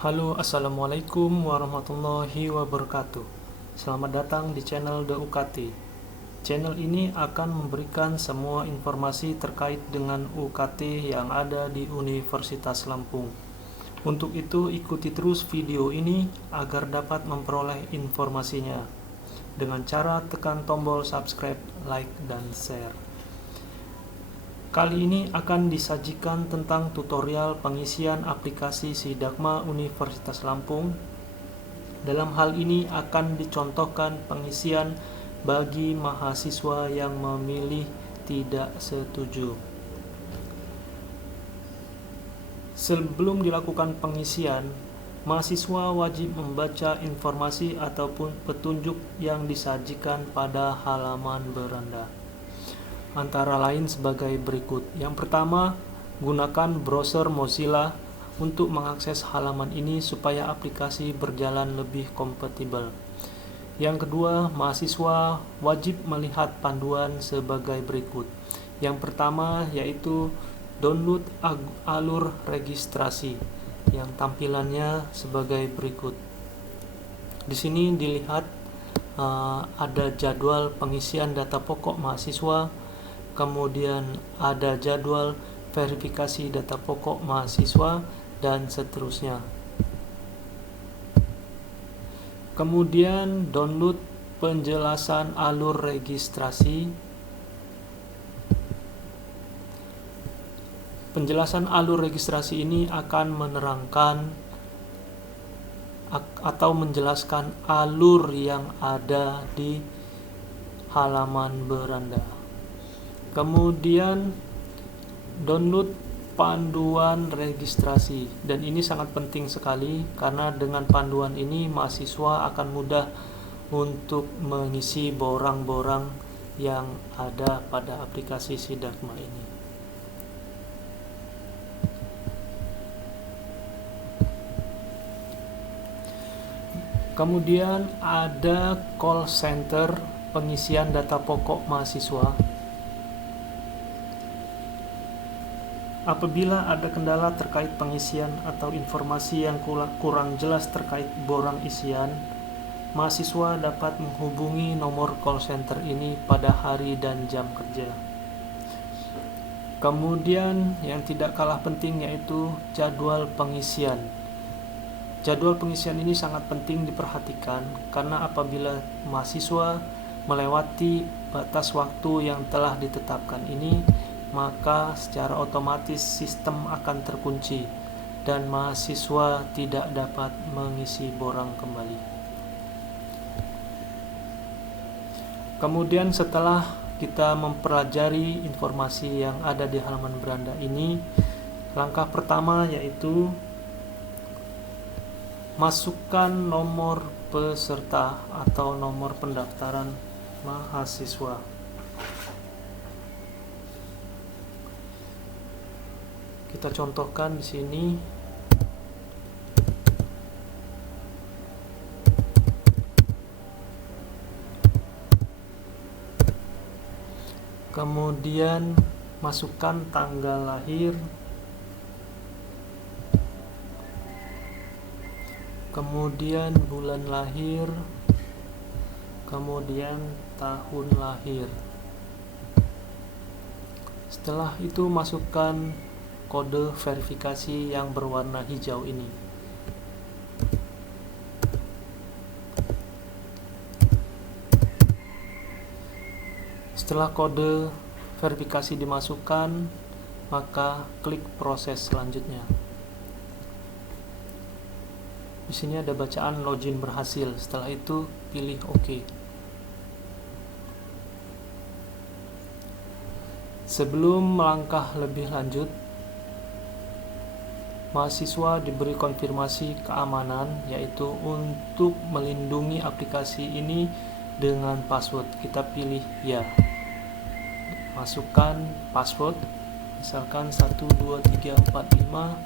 Halo, assalamualaikum warahmatullahi wabarakatuh. Selamat datang di channel The UKT. Channel ini akan memberikan semua informasi terkait dengan UKT yang ada di Universitas Lampung. Untuk itu, ikuti terus video ini agar dapat memperoleh informasinya dengan cara tekan tombol subscribe, like, dan share. Kali ini akan disajikan tentang tutorial pengisian aplikasi Sidagma Universitas Lampung. Dalam hal ini akan dicontohkan pengisian bagi mahasiswa yang memilih tidak setuju. Sebelum dilakukan pengisian, mahasiswa wajib membaca informasi ataupun petunjuk yang disajikan pada halaman beranda. Antara lain sebagai berikut. Yang pertama, gunakan browser Mozilla untuk mengakses halaman ini supaya aplikasi berjalan lebih kompatibel. Yang kedua, mahasiswa wajib melihat panduan sebagai berikut. Yang pertama yaitu download alur registrasi yang tampilannya sebagai berikut. Di sini dilihat ada jadwal pengisian data pokok mahasiswa, kemudian ada jadwal verifikasi data pokok mahasiswa, dan seterusnya. Kemudian download penjelasan alur registrasi. Penjelasan alur registrasi ini akan menerangkan atau menjelaskan alur yang ada di halaman beranda. Kemudian download panduan registrasi, dan ini sangat penting sekali karena dengan panduan ini mahasiswa akan mudah untuk mengisi borang-borang yang ada pada aplikasi Sidagma ini. Kemudian ada call center pengisian data pokok mahasiswa. Apabila ada kendala terkait pengisian atau informasi yang kurang jelas terkait borang isian, mahasiswa dapat menghubungi nomor call center ini pada hari dan jam kerja. Kemudian yang tidak kalah penting yaitu jadwal pengisian. Jadwal pengisian ini sangat penting diperhatikan karena apabila mahasiswa melewati batas waktu yang telah ditetapkan ini, maka secara otomatis sistem akan terkunci dan mahasiswa tidak dapat mengisi borang kembali. Kemudian setelah kita mempelajari informasi yang ada di halaman beranda ini, langkah pertama yaitu masukkan nomor peserta atau nomor pendaftaran mahasiswa. Kita contohkan di sini. Kemudian masukkan tanggal lahir. Kemudian bulan lahir. Kemudian tahun lahir. Setelah itu masukkan kode verifikasi yang berwarna hijau ini. Setelah kode verifikasi dimasukkan, maka klik proses selanjutnya. Di sini ada bacaan login berhasil. Setelah itu pilih OK. Sebelum melangkah lebih lanjut, mahasiswa diberi konfirmasi keamanan, yaitu untuk melindungi aplikasi ini dengan password. Kita pilih ya. Masukkan password, misalkan 12345.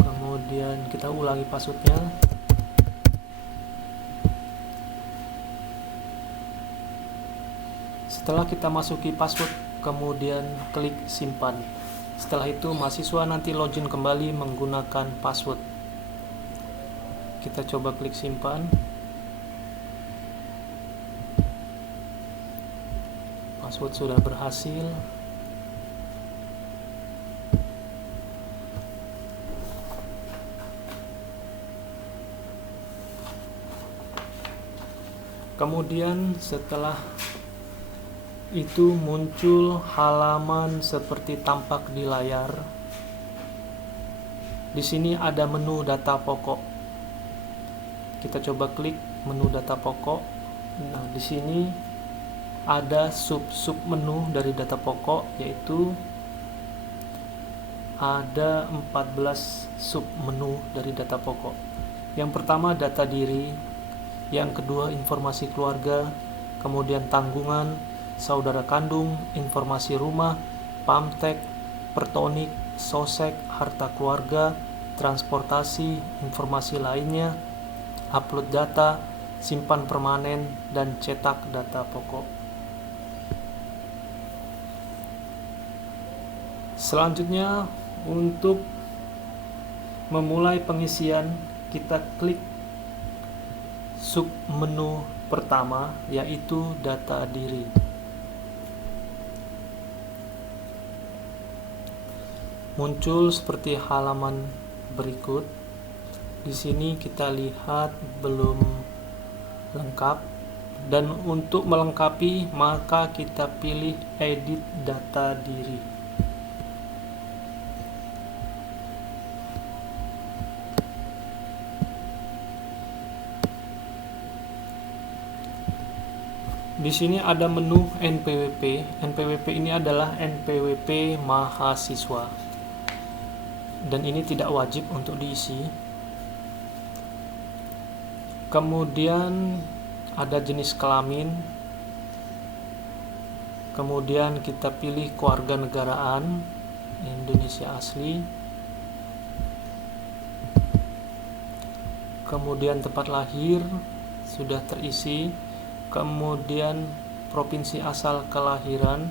Kemudian kita ulangi passwordnya. Setelah kita masuki password, kemudian klik simpan. Setelah itu mahasiswa nanti login kembali menggunakan password. Kita coba klik simpan. Password sudah berhasil. Kemudian setelah itu muncul halaman seperti tampak di layar. Di sini ada menu data pokok. Kita coba klik menu data pokok. Nah, di sini ada sub menu dari data pokok, yaitu ada 14 sub menu dari data pokok. Yang pertama data diri, yang kedua informasi keluarga, kemudian tanggungan, saudara kandung, informasi rumah, pamtek, pertonik, sosek, harta keluarga, transportasi, informasi lainnya, upload data, simpan permanen, dan cetak data pokok. Selanjutnya, untuk memulai pengisian, kita klik sub menu pertama, yaitu data diri. Muncul seperti halaman berikut. Di sini kita lihat belum lengkap, dan untuk melengkapi maka kita pilih edit data diri. Di sini ada menu NPWP. NPWP ini adalah NPWP mahasiswa, dan ini tidak wajib untuk diisi. Kemudian ada jenis kelamin. Kemudian kita pilih kewarganegaraan Indonesia asli. Kemudian tempat lahir sudah terisi. Kemudian provinsi asal kelahiran,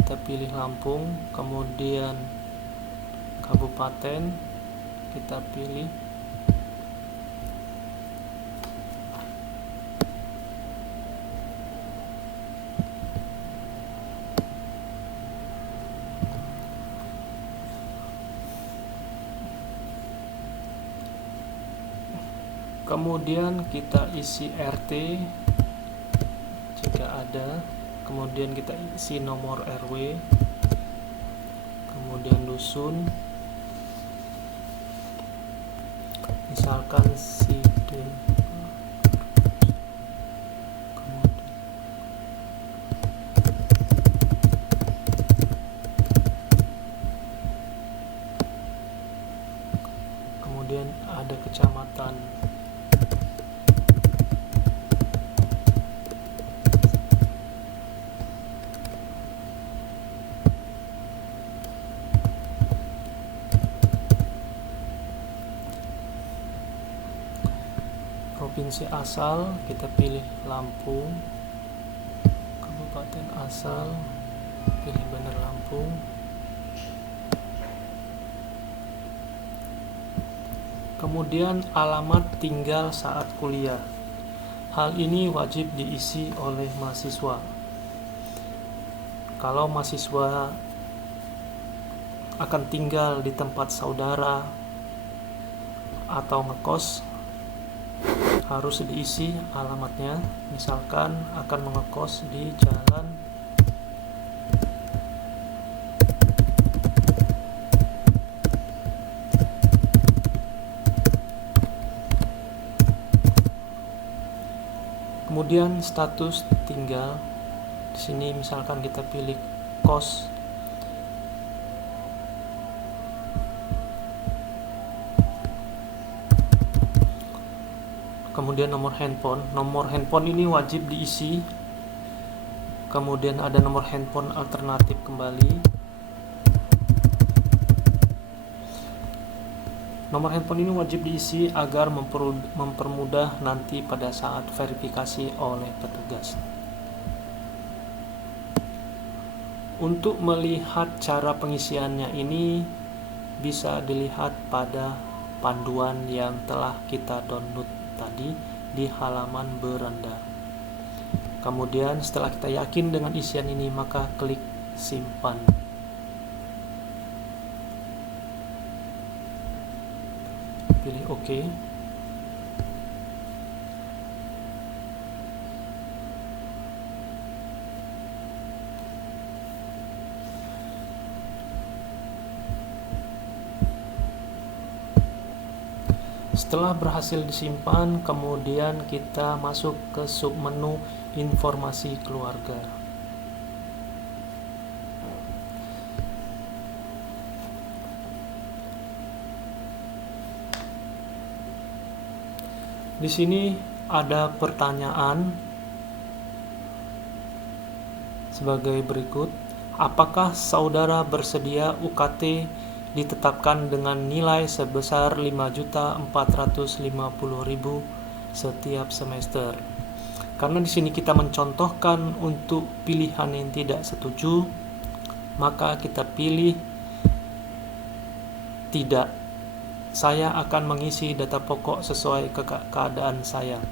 kita pilih Lampung. Kemudian kabupaten kita pilih. Kemudian kita isi RT jika ada. Kemudian kita isi nomor RW. Kemudian dusun, misalkan Side. Kemudian ada kecamatan. Provinsi asal kita pilih Lampung. Kabupaten asal pilih Bandar Lampung. Kemudian alamat tinggal saat kuliah. Hal ini wajib diisi oleh mahasiswa. Kalau mahasiswa akan tinggal di tempat saudara atau ngekos, harus diisi alamatnya. Misalkan akan mengekos di jalan kemudian status tinggal. Di sini misalkan kita pilih kos. Kemudian nomor handphone. Nomor handphone ini wajib diisi. Kemudian ada nomor handphone alternatif kembali. Nomor handphone ini wajib diisi agar mempermudah nanti pada saat verifikasi oleh petugas. Untuk melihat cara pengisiannya ini bisa dilihat pada panduan yang telah kita download tadi di halaman beranda. Kemudian setelah kita yakin dengan isian ini, maka klik simpan. Pilih OK. Setelah berhasil disimpan, kemudian kita masuk ke submenu informasi keluarga. Di sini ada pertanyaan sebagai berikut. Apakah saudara bersedia UKT ditetapkan dengan nilai sebesar 5.450.000 setiap semester? Karena di sini kita mencontohkan untuk pilihan yang tidak setuju, maka kita pilih tidak. Saya akan mengisi data pokok sesuai keadaan saya.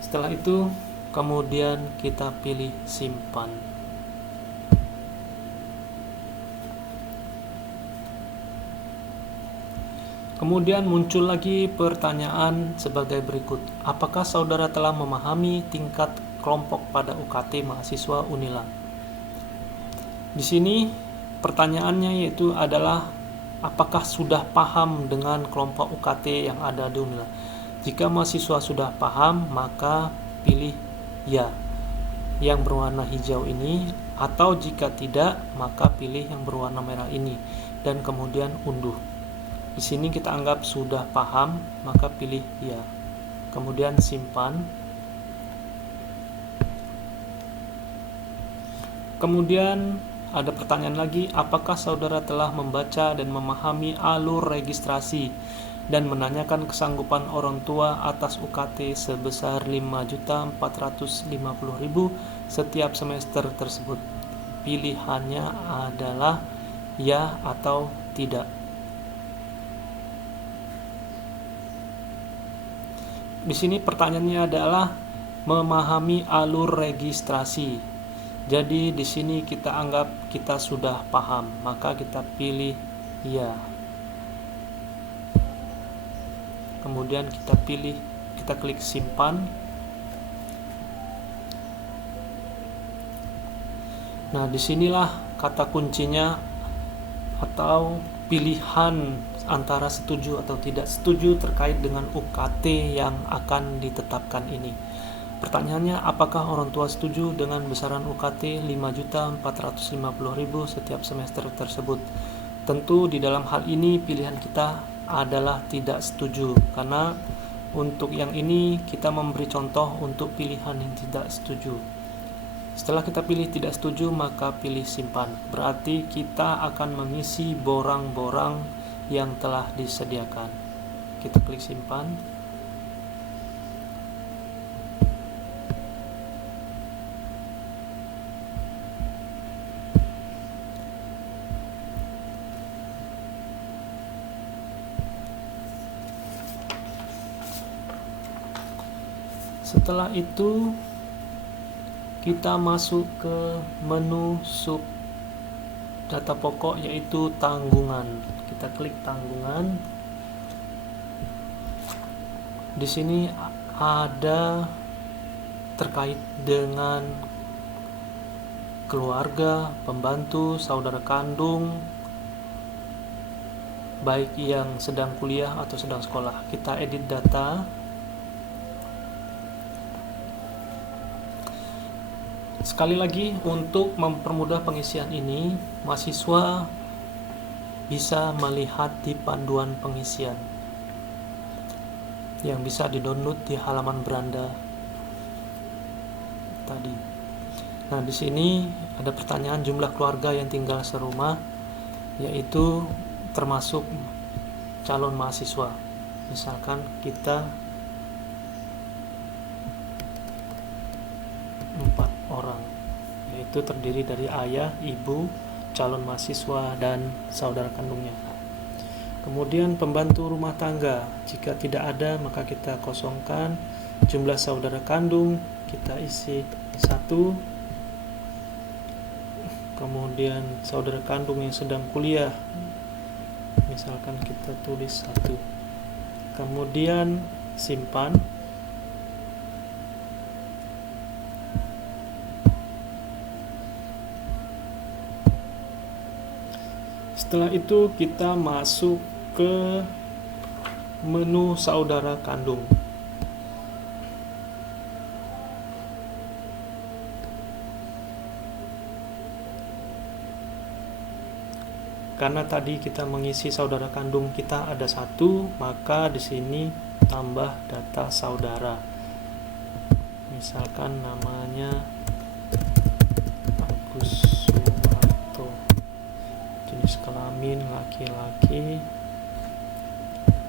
Setelah itu, kemudian kita pilih simpan. Kemudian muncul lagi pertanyaan sebagai berikut. Apakah saudara telah memahami tingkat kelompok pada UKT mahasiswa Unila? Di sini pertanyaannya yaitu adalah apakah sudah paham dengan kelompok UKT yang ada di Unila? Jika mahasiswa sudah paham, maka pilih ya yang berwarna hijau ini, atau jika tidak, maka pilih yang berwarna merah ini dan kemudian unduh. Di sini kita anggap sudah paham, maka pilih ya. Kemudian simpan. Kemudian ada pertanyaan lagi, apakah saudara telah membaca dan memahami alur registrasi dan menanyakan kesanggupan orang tua atas UKT sebesar 5.450.000 setiap semester tersebut? Pilihannya adalah ya atau tidak. Di sini pertanyaannya adalah memahami alur registrasi. Jadi di sini kita anggap kita sudah paham, maka kita pilih ya. Kemudian kita klik simpan. Nah, disinilah kata kuncinya atau pilihan antara setuju atau tidak setuju terkait dengan UKT yang akan ditetapkan ini. Pertanyaannya, apakah orang tua setuju dengan besaran UKT 5.450.000 setiap semester tersebut? Tentu di dalam hal ini pilihan kita adalah tidak setuju, karena untuk yang ini kita memberi contoh untuk pilihan yang tidak setuju. Setelah kita pilih tidak setuju, maka pilih simpan. Berarti kita akan mengisi borang-borang yang telah disediakan. Kita klik simpan. Setelah itu kita masuk ke menu sub data pokok, yaitu tanggungan. Kita klik tanggungan. Di sini ada terkait dengan keluarga, pembantu, saudara kandung, baik yang sedang kuliah atau sedang sekolah. Kita edit data. Sekali lagi, untuk mempermudah pengisian ini, mahasiswa bisa melihat di panduan pengisian yang bisa di-download di halaman beranda tadi. Nah, di sini ada pertanyaan jumlah keluarga yang tinggal serumah, yaitu termasuk calon mahasiswa. Misalkan kita 4 orang, yaitu itu terdiri dari ayah, ibu, calon mahasiswa, dan saudara kandungnya. Kemudian pembantu rumah tangga, jika tidak ada maka kita kosongkan. Jumlah saudara kandung kita isi 1. Kemudian saudara kandung yang sedang kuliah, misalkan kita tulis 1. Kemudian simpan. Setelah itu kita masuk ke menu saudara kandung. Karena tadi kita mengisi saudara kandung kita ada 1, maka di sini tambah data saudara. Misalkan namanya Agus Suwarto, jenis kelamin laki-laki,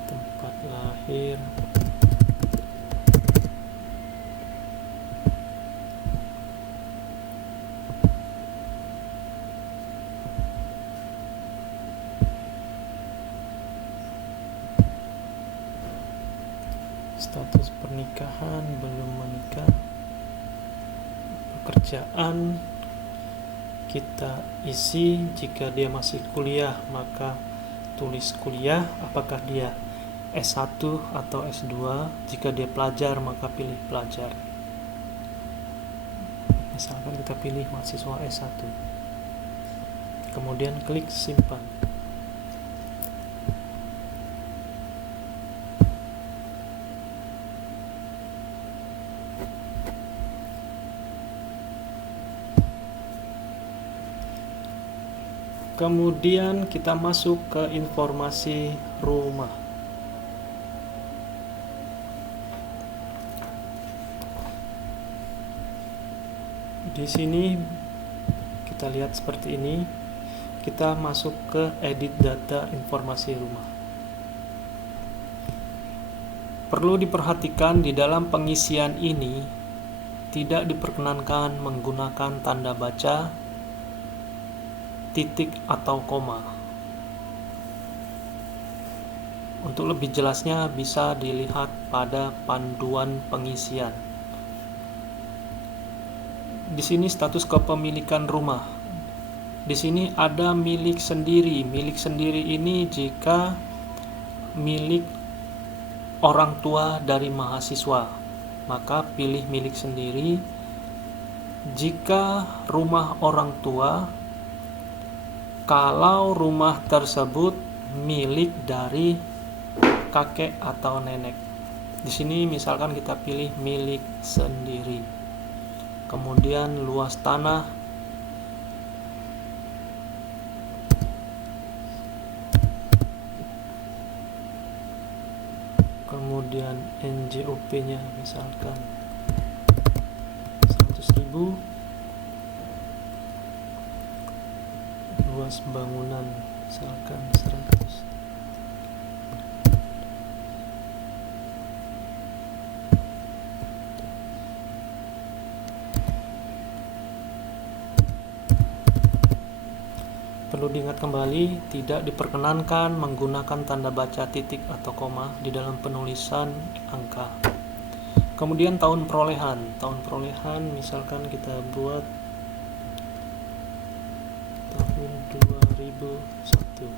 tempat lahir status pernikahan, belum menikah. Pekerjaan kita isi, jika dia masih kuliah maka tulis kuliah, apakah dia S1 atau S2. Jika dia pelajar maka pilih pelajar. Misalkan kita pilih mahasiswa S1. Kemudian klik simpan. Kemudian kita masuk ke informasi rumah. Di sini kita lihat seperti ini. Kita masuk ke edit data informasi rumah. Perlu diperhatikan di dalam pengisian ini tidak diperkenankan menggunakan tanda baca, titik atau koma. Untuk lebih jelasnya bisa dilihat pada panduan pengisian. Di sini status kepemilikan rumah. Di sini ada milik sendiri. Milik sendiri ini jika milik orang tua dari mahasiswa, maka pilih milik sendiri. Jika rumah orang tua, kalau rumah tersebut milik dari kakek atau nenek. Di sini misalkan kita pilih milik sendiri. Kemudian luas tanah. Kemudian NJOP-nya misalkan 100.000. Luas bangunan misalkan 100. Perlu diingat kembali, tidak diperkenankan menggunakan tanda baca titik atau koma di dalam penulisan angka. Kemudian tahun perolehan. Tahun perolehan misalkan kita buat tahun 2001.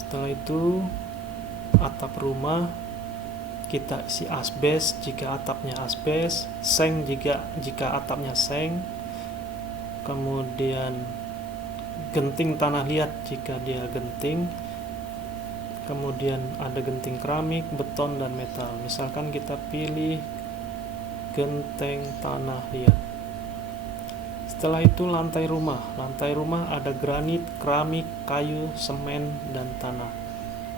Setelah itu atap rumah kita isi asbes jika atapnya asbes, seng jika atapnya seng. Kemudian genting tanah liat jika dia genting. Kemudian ada genting keramik, beton, dan metal. Misalkan kita pilih genteng tanah liat. Setelah itu lantai rumah. Lantai rumah ada granit, keramik, kayu, semen, dan tanah.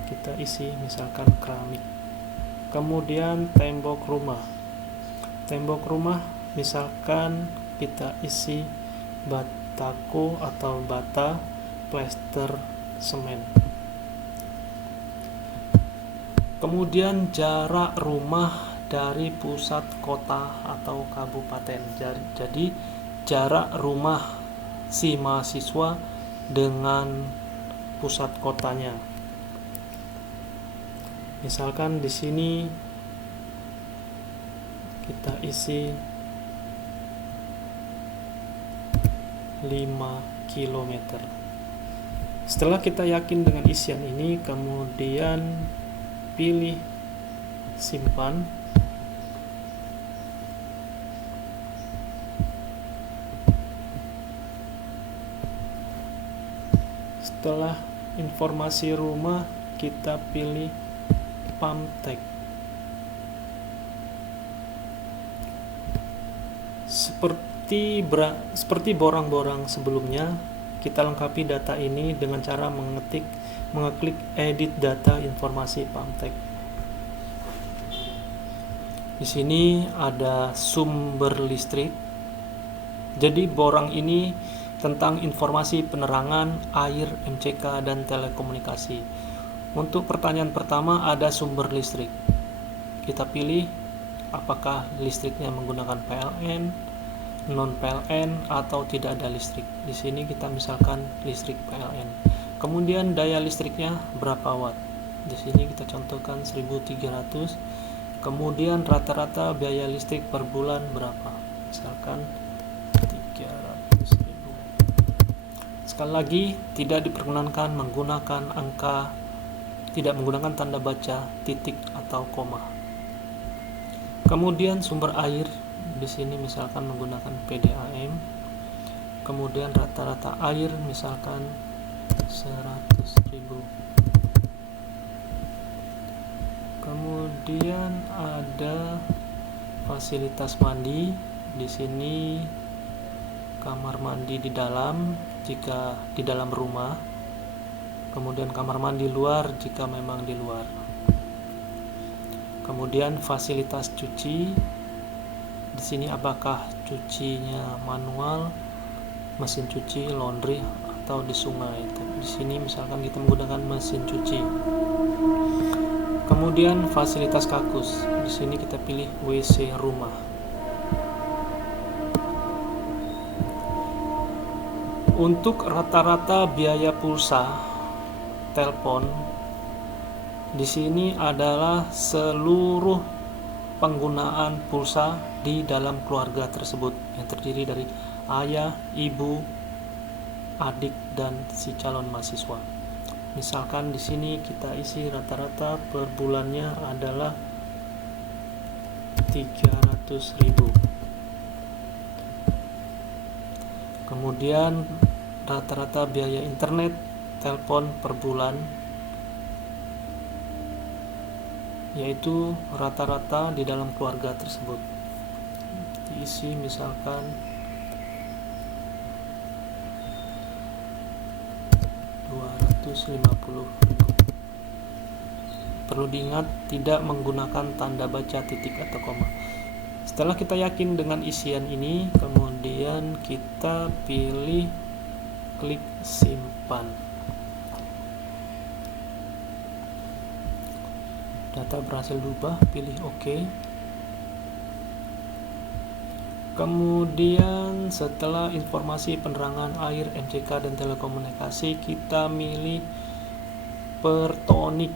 Kita isi misalkan keramik. Kemudian tembok rumah. Tembok rumah misalkan kita isi batako atau bata, plester, semen. Kemudian jarak rumah dari pusat kota atau kabupaten. Jadi jarak rumah si mahasiswa dengan pusat kotanya. Misalkan di sini kita isi 5 km. Setelah kita yakin dengan isian ini, kemudian pilih simpan. Setelah informasi rumah, kita pilih pump tag. Seperti borang-borang sebelumnya, kita lengkapi data ini dengan cara mengeklik edit data informasi pump tag. Di sini ada sumber listrik. Jadi borang ini tentang informasi penerangan, air, MCK, dan telekomunikasi. Untuk pertanyaan pertama ada sumber listrik. Kita pilih apakah listriknya menggunakan PLN, non PLN, atau tidak ada listrik. Di sini kita misalkan listrik PLN. Kemudian daya listriknya berapa watt. Di sini kita contohkan 1300. Kemudian rata-rata biaya listrik per bulan berapa? Misalkan 300.000. Sekali lagi, tidak diperkenankan menggunakan angka, tidak menggunakan tanda baca, titik, atau koma. Kemudian sumber air, di sini misalkan menggunakan PDAM. Kemudian rata-rata air misalkan 100.000. Kemudian ada fasilitas mandi. Di sini kamar mandi di dalam jika di dalam rumah. Kemudian kamar mandi luar jika memang di luar. Kemudian fasilitas cuci. Di sini apakah cucinya manual, mesin cuci, laundry, atau di sungai. Di sini misalkan kita menggunakan mesin cuci. Kemudian fasilitas kakus. Di sini kita pilih WC rumah. Untuk rata-rata biaya pulsa telepon, di sini adalah seluruh penggunaan pulsa di dalam keluarga tersebut yang terdiri dari ayah, ibu, adik, dan si calon mahasiswa. Misalkan di sini kita isi rata-rata per bulannya adalah 300.000. Kemudian rata-rata biaya internet telepon per bulan, yaitu rata-rata di dalam keluarga tersebut diisi misalkan 250.000. Perlu diingat tidak menggunakan tanda baca, titik, atau koma. Setelah kita yakin dengan isian ini, kemudian kita pilih klik simpan. Data berhasil diubah, pilih OK. Kemudian setelah informasi penerangan, air, MCK, dan telekomunikasi, kita milih Pertonik.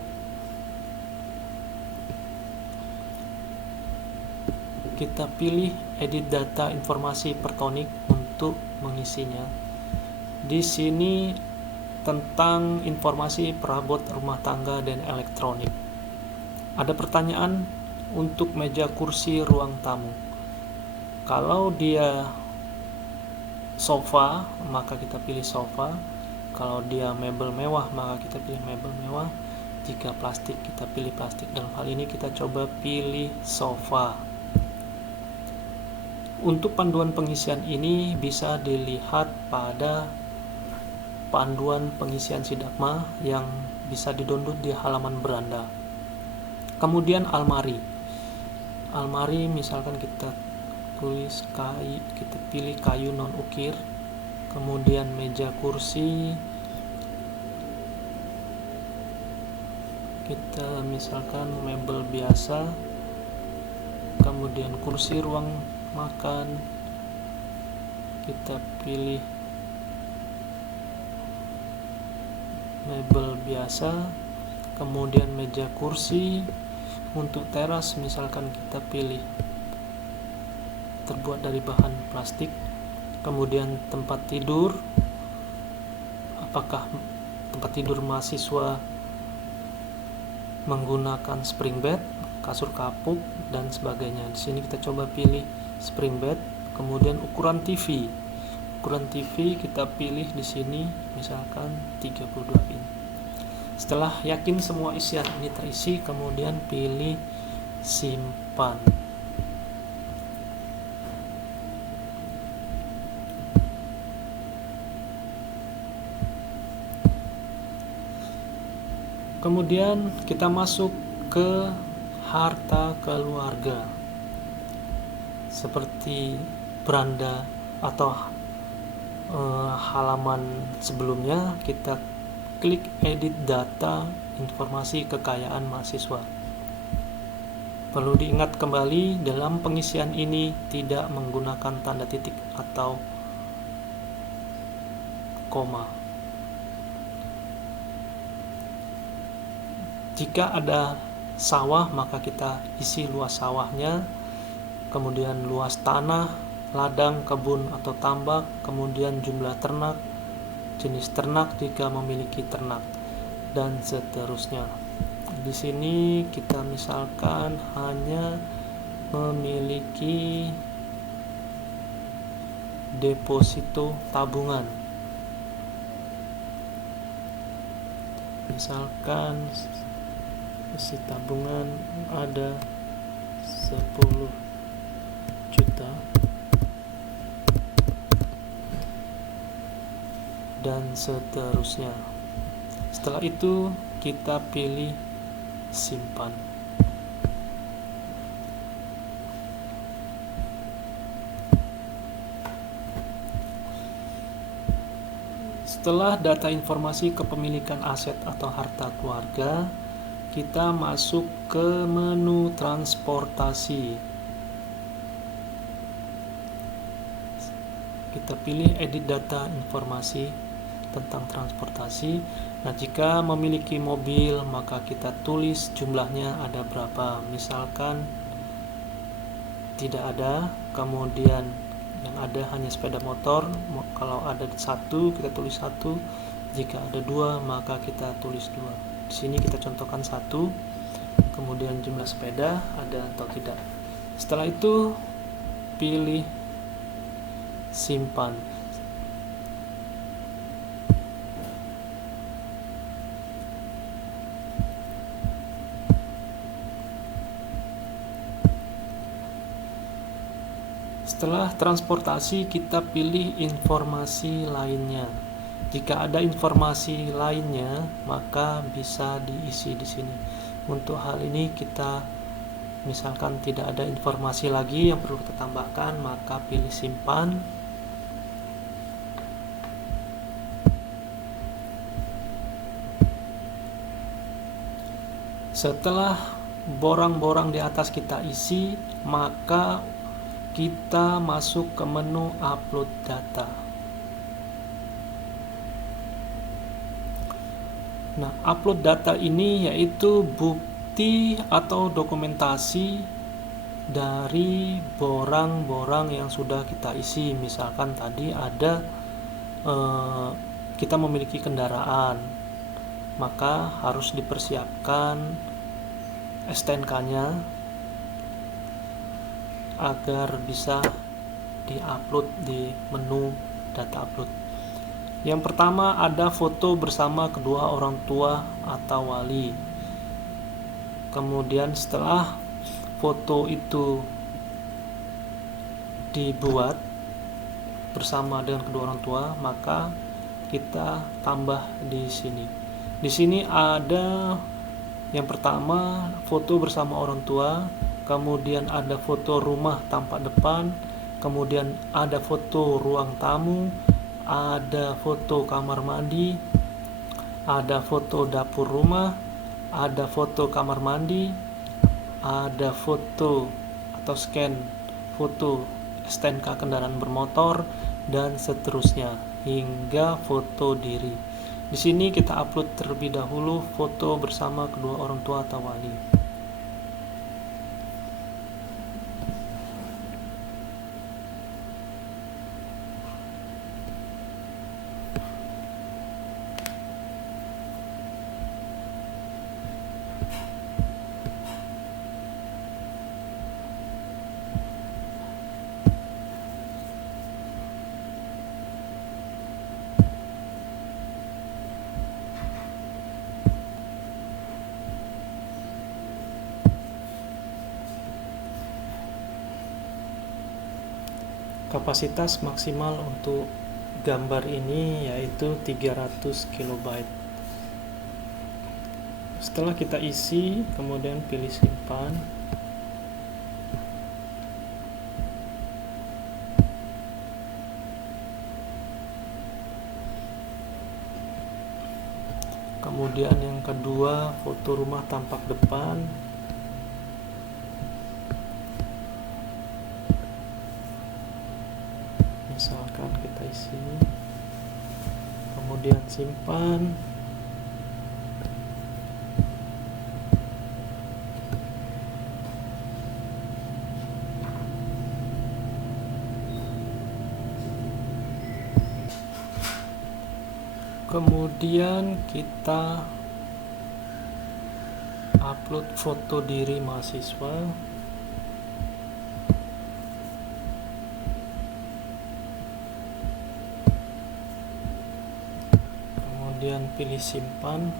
Kita pilih edit data informasi Pertonik untuk mengisinya. Di sini tentang informasi perabot rumah tangga dan elektronik. Ada pertanyaan untuk meja kursi ruang tamu. Kalau dia sofa, maka kita pilih sofa. Kalau dia mebel mewah, maka kita pilih mebel mewah. Jika plastik, kita pilih plastik. Dalam hal ini kita coba pilih sofa. Untuk panduan pengisian ini bisa dilihat pada panduan pengisian Sidagma yang bisa didownload di halaman beranda. Kemudian almari. Almari misalkan kita tulis kayu, kita pilih kayu non ukir. Kemudian meja kursi Kita misalkan mebel biasa, kemudian kursi ruang makan, kita pilih mebel biasa, kemudian meja kursi. Untuk teras misalkan kita pilih terbuat dari bahan plastik. Kemudian tempat tidur, apakah tempat tidur mahasiswa menggunakan spring bed, kasur kapuk, dan sebagainya. Di sini kita coba pilih spring bed. Kemudian ukuran TV. Ukuran TV kita pilih di sini misalkan 32 in. Setelah yakin semua isian ini terisi, kemudian pilih simpan. Kemudian kita masuk ke harta keluarga, seperti beranda atau halaman sebelumnya. Kita klik edit data informasi kekayaan mahasiswa. Perlu diingat kembali, dalam pengisian ini tidak menggunakan tanda titik atau koma. Jika ada sawah, maka kita isi luas sawahnya, kemudian luas tanah, ladang, kebun atau tambak, kemudian jumlah ternak, jenis ternak jika memiliki ternak, dan seterusnya. Di sini kita misalkan hanya memiliki deposito tabungan. Misalkan isi tabungan ada 10 juta dan seterusnya. Setelah itu kita pilih simpan. Setelah data informasi kepemilikan aset atau harta keluarga, kita masuk ke menu transportasi. Kita pilih edit data informasi tentang transportasi. Nah, jika memiliki mobil, maka kita tulis jumlahnya ada berapa. Misalkan tidak ada, kemudian yang ada hanya sepeda motor. Kalau ada 1, kita tulis 1. Jika ada 2, maka kita tulis 2. Di sini kita contohkan 1, kemudian jumlah sepeda ada atau tidak. Setelah itu pilih simpan. Setelah transportasi, kita pilih informasi lainnya. Jika ada informasi lainnya, maka bisa diisi di sini. Untuk hal ini kita misalkan tidak ada informasi lagi yang perlu kita tambahkan, maka pilih simpan. Setelah borang-borang di atas kita isi, maka kita masuk ke menu upload data. Nah, upload data ini yaitu bukti atau dokumentasi dari borang-borang yang sudah kita isi. Misalkan tadi ada kita memiliki kendaraan, maka harus dipersiapkan STNK-nya agar bisa diupload di menu data upload. Yang pertama ada foto bersama kedua orang tua atau wali. Kemudian setelah foto itu dibuat bersama dengan kedua orang tua, maka kita tambah di sini. Di sini ada yang pertama foto bersama orang tua, kemudian ada foto rumah tampak depan, kemudian ada foto ruang tamu, ada foto kamar mandi, ada foto dapur rumah, ada foto kamar mandi, ada foto atau scan foto STNK kendaraan bermotor, dan seterusnya hingga foto diri. Di sini kita upload terlebih dahulu foto bersama kedua orang tua atau wali. Kapasitas maksimal untuk gambar ini yaitu 300 KB. Setelah kita isi, kemudian pilih simpan. Kemudian yang kedua, foto rumah tampak depan. Misalkan kita isi, kemudian simpan. Kemudian kita upload foto diri mahasiswa. Kemudian pilih simpan.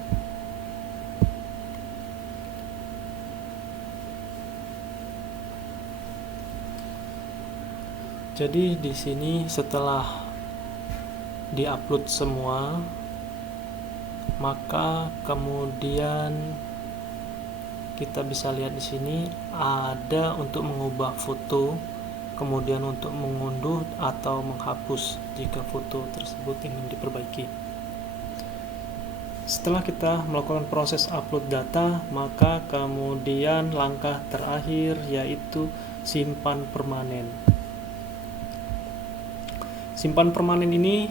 Jadi di sini setelah diupload semua, maka kemudian kita bisa lihat di sini ada untuk mengubah foto, kemudian untuk mengunduh atau menghapus jika foto tersebut ingin diperbaiki. Setelah kita melakukan proses upload data, maka kemudian langkah terakhir yaitu simpan permanen. Simpan permanen ini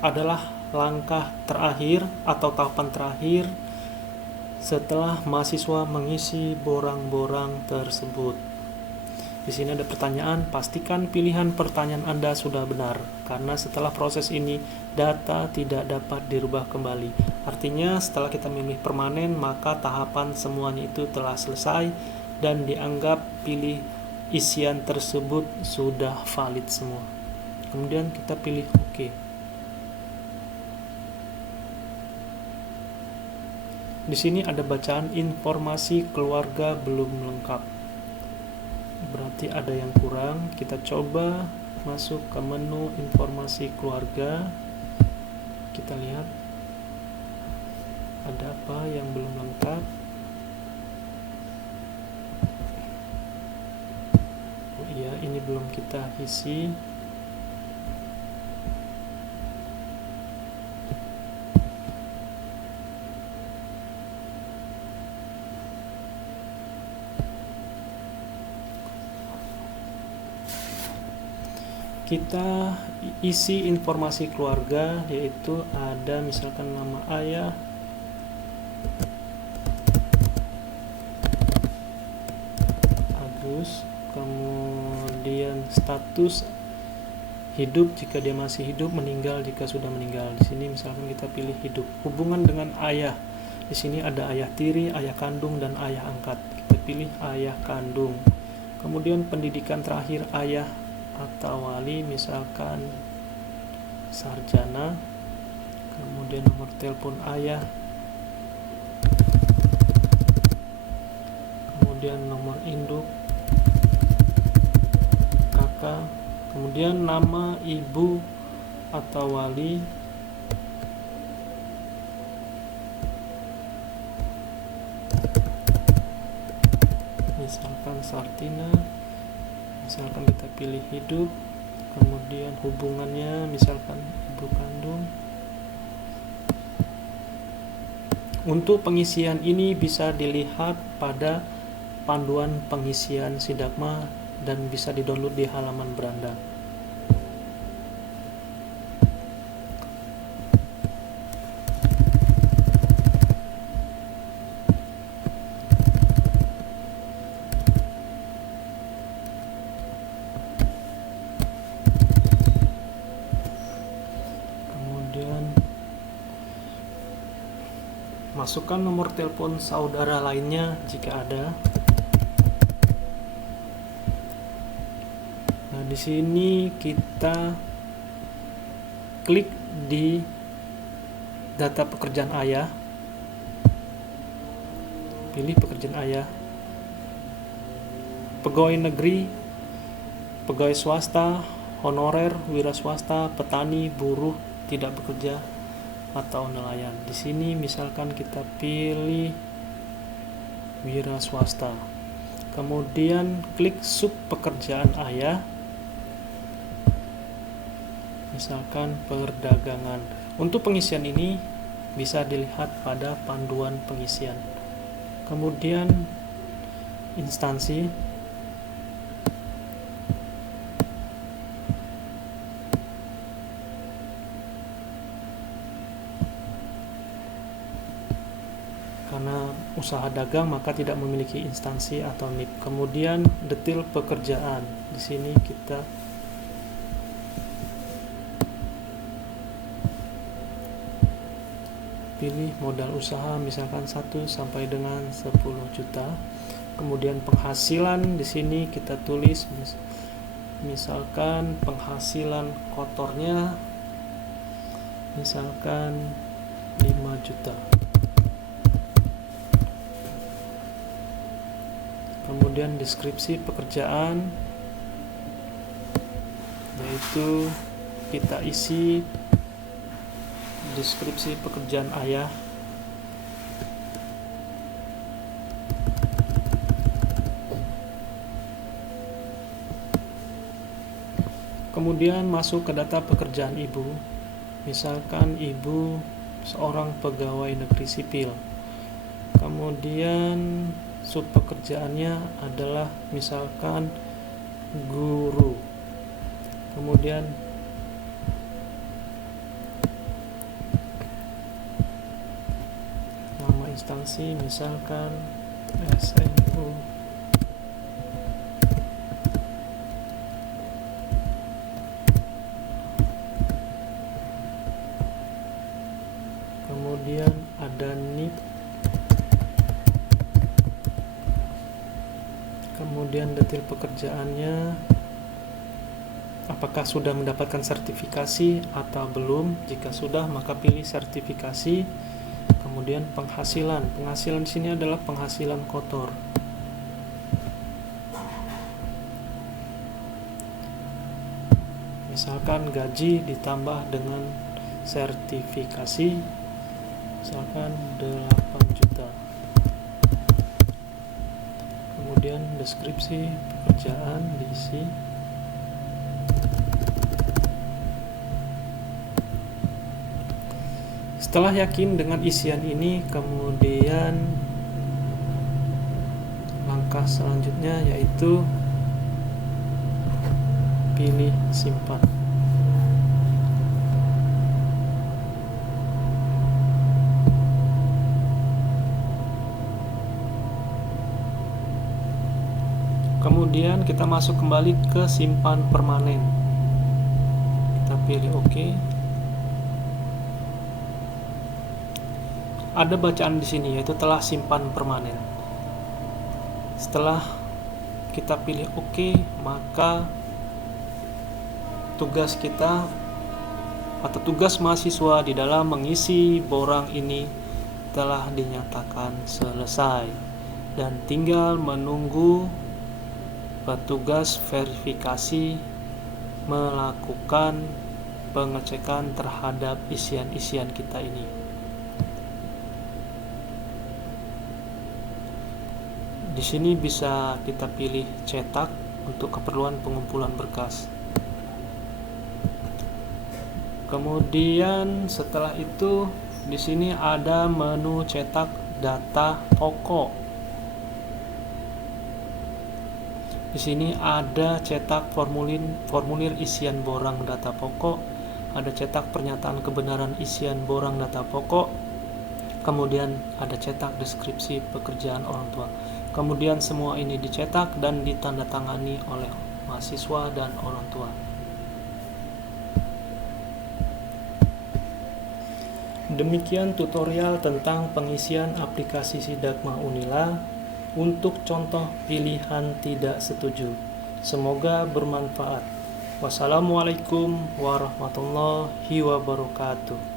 adalah langkah terakhir atau tahapan terakhir setelah mahasiswa mengisi borang-borang tersebut. Di sini ada pertanyaan, pastikan pilihan pertanyaan Anda sudah benar, karena setelah proses ini data tidak dapat dirubah kembali. Artinya setelah kita memilih permanen, maka tahapan semuanya itu telah selesai dan dianggap pilih isian tersebut sudah valid semua. Kemudian kita pilih OK. Di sini ada bacaan informasi keluarga belum lengkap. Berarti ada yang kurang. Kita coba masuk ke menu informasi keluarga. Kita lihat ada apa yang belum lengkap. Oh iya, ini belum kita isi. Kita isi informasi keluarga, yaitu ada misalkan nama ayah, Agus, kemudian status hidup jika dia masih hidup, meninggal jika sudah meninggal. Di sini misalkan kita pilih hidup. Hubungan dengan ayah, di sini ada ayah tiri, ayah kandung, dan ayah angkat. Kita pilih ayah kandung. Kemudian pendidikan terakhir ayah atau wali, misalkan sarjana. Kemudian nomor telepon ayah, kemudian nomor induk kakak, kemudian nama ibu atau wali, misalkan Sartina. Misalkan kita pilih hidup, kemudian hubungannya misalkan ibu kandung, Untuk pengisian ini bisa dilihat pada panduan pengisian Sidagma dan bisa didownload di halaman beranda. Kemudian masukkan nomor telepon saudara lainnya jika ada. Nah, di sini kita klik di data pekerjaan ayah. Pilih pekerjaan ayah. Pegawai negeri, pegawai swasta, honorer, wira swasta, petani, buruh, tidak bekerja, atau nelayan. Di sini misalkan kita pilih wira swasta. Kemudian klik sub pekerjaan ayah. Misalkan perdagangan. Untuk pengisian ini bisa dilihat pada panduan pengisian. Kemudian instansi. Karena usaha dagang maka tidak memiliki instansi atau NIP. Kemudian detail pekerjaan. Di sini kita pilih modal usaha misalkan 1 sampai dengan 10 juta. Kemudian penghasilan di sini kita tulis misalkan penghasilan kotornya misalkan 5 juta. Kemudian deskripsi pekerjaan, yaitu kita isi deskripsi pekerjaan ayah. Kemudian masuk ke data pekerjaan ibu. Misalkan ibu seorang pegawai negeri sipil. Kemudian sub pekerjaannya adalah misalkan guru. Kemudian nama instansi misalkan SNU. Kemudian ada NIP. Kemudian detail pekerjaannya, apakah sudah mendapatkan sertifikasi atau belum. Jika sudah maka pilih sertifikasi. Kemudian penghasilan di sini adalah penghasilan kotor. Misalkan gaji ditambah dengan sertifikasi misalkan 8 juta. Kemudian deskripsi pekerjaan diisi. Setelah yakin dengan isian ini, kemudian langkah selanjutnya yaitu pilih simpan. Kemudian kita masuk kembali ke simpan permanen. Kita pilih OK. Ada bacaan di sini yaitu telah simpan permanen. Setelah kita pilih OK, maka tugas kita atau tugas mahasiswa di dalam mengisi borang ini telah dinyatakan selesai dan tinggal menunggu petugas verifikasi melakukan pengecekan terhadap isian-isian kita ini. Di sini bisa kita pilih cetak untuk keperluan pengumpulan berkas. Kemudian setelah itu Di sini ada menu cetak data pokok. Di sini ada cetak formulir isian borang data pokok, ada cetak pernyataan kebenaran isian borang data pokok, kemudian ada cetak deskripsi pekerjaan orang tua. Kemudian semua ini dicetak dan ditandatangani oleh mahasiswa dan orang tua. Demikian tutorial tentang pengisian aplikasi Sidagma Unila untuk contoh pilihan tidak setuju. Semoga bermanfaat. Wassalamualaikum warahmatullahi wabarakatuh.